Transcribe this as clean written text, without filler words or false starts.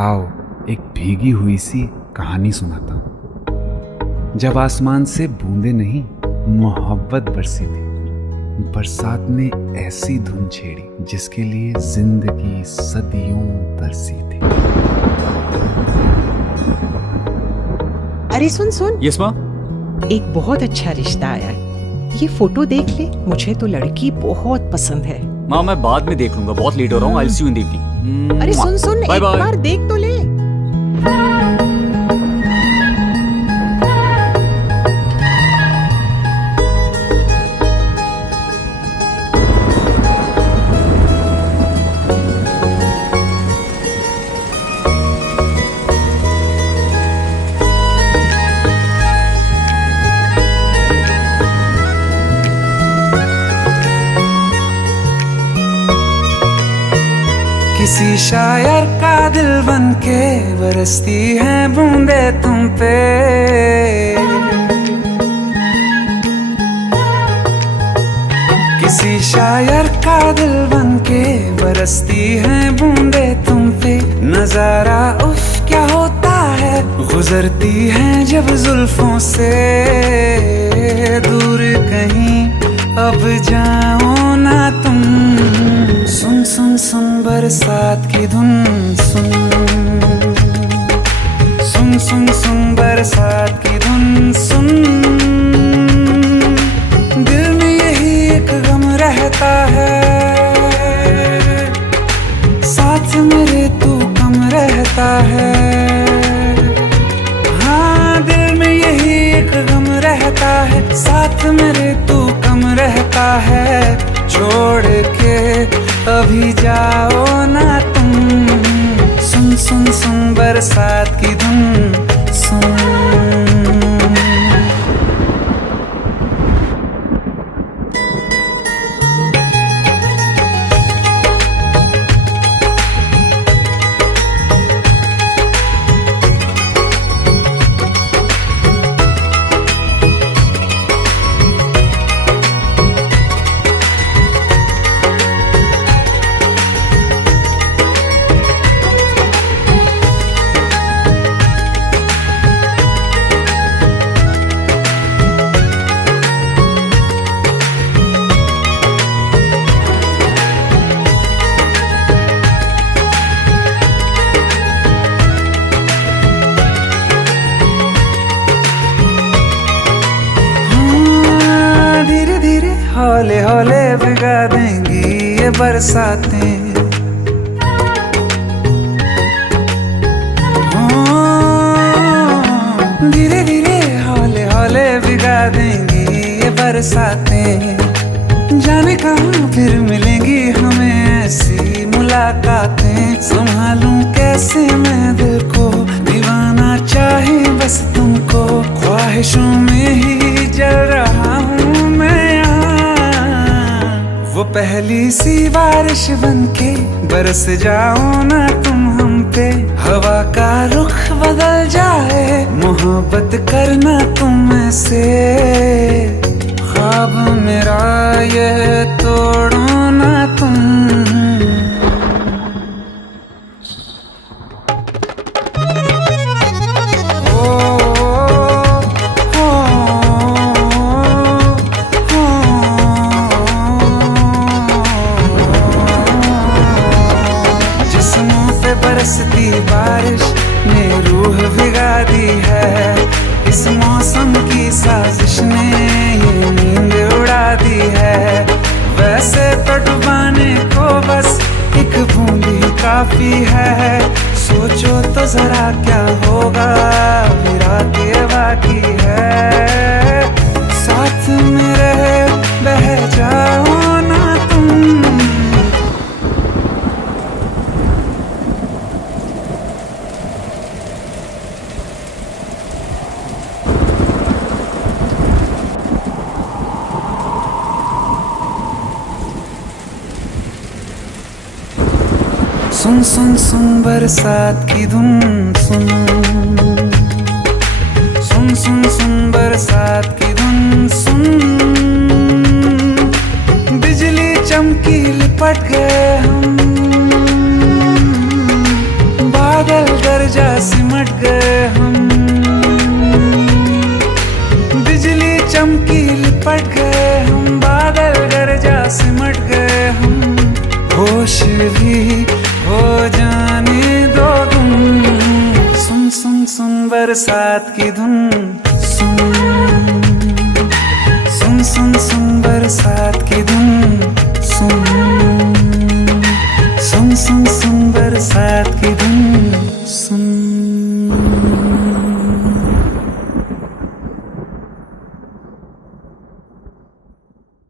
आओ एक भीगी हुई सी कहानी सुनाता हूँ। जब आसमान से बूंदे नहीं मोहब्बत बरसी थी, बरसात ने ऐसी धुन छेड़ी जिसके लिए जिंदगी सदियों तरसी थी। अरे सुन सुन, यस माँ। एक बहुत अच्छा रिश्ता आया है, ये फोटो देख ले। मुझे तो लड़की बहुत पसंद है। माँ मैं बाद में देख लूंगा, बहुत लेट हो रहा हूँ। I will see you in the evening. अरे सुन सुन, एक बार देख तो ले। किसी शायर का दिल बन के बरसती है बूंदे तुम पे। किसी शायर का दिल बन के बरसती है बूंदे तुम पे। नजारा उफ क्या होता है, गुजरती है जब जुल्फों से। दूर कहीं अब जाओ ना तुम। सुन सुन सुन बरसात की धुन सुन। सुन सुन सुन बरसात की धुन सुन। दिल में यही एक गम रहता है, साथ मेरे तू कम रहता है। हाँ दिल में यही एक गम रहता है, साथ मेरे तू कम रहता है। छोड़ के अभी जाओ ना तुम। सुन सुन सुन बरसात की धुन सुन। हौले हौले भिगा देंगी ये बरसातें। धीरे धीरे हौले हौले भिगा देंगी ये बरसातें। जाने कहाँ फिर मिलेंगी हमें ऐसी मुलाकातें। संभालूं कैसे मैं दिल को, दीवाना चाहे बस तुमको। ख्वाहिशों में ही जल रहा हूँ मैं। वो पहली सी बारिश बनके बरस जाओ ना तुम हम पे। हवा का रुख बदल जाए, मोहब्बत करना तुम से। ख्वाब मेरा ये तोड़ो ना तुम। बरसती बारिश ने रूह भिगा दी है। इस मौसम की साजिश ने ये नींद उड़ा दी है। वैसे तो डुबाने को बस एक बूंद ही काफी है। सोचो तो जरा क्या होगा, अभी रात ये बाकी है। साथ मेरे बह जाओ ना तुम। सुन सुन सुन बरसात की धुन सुन। सुन सुन सुन बरसात की धुन सुन। बिजली चमकी लिपट गए हम, बादल चमकी लिपट गए हम, बादल गरजा सिमट गए हम, होश भी हो जाने दो तुम। सुन सुन सुन बरसात की धुन, सुन सुन सुन सुन बरसात की धुन, सुन।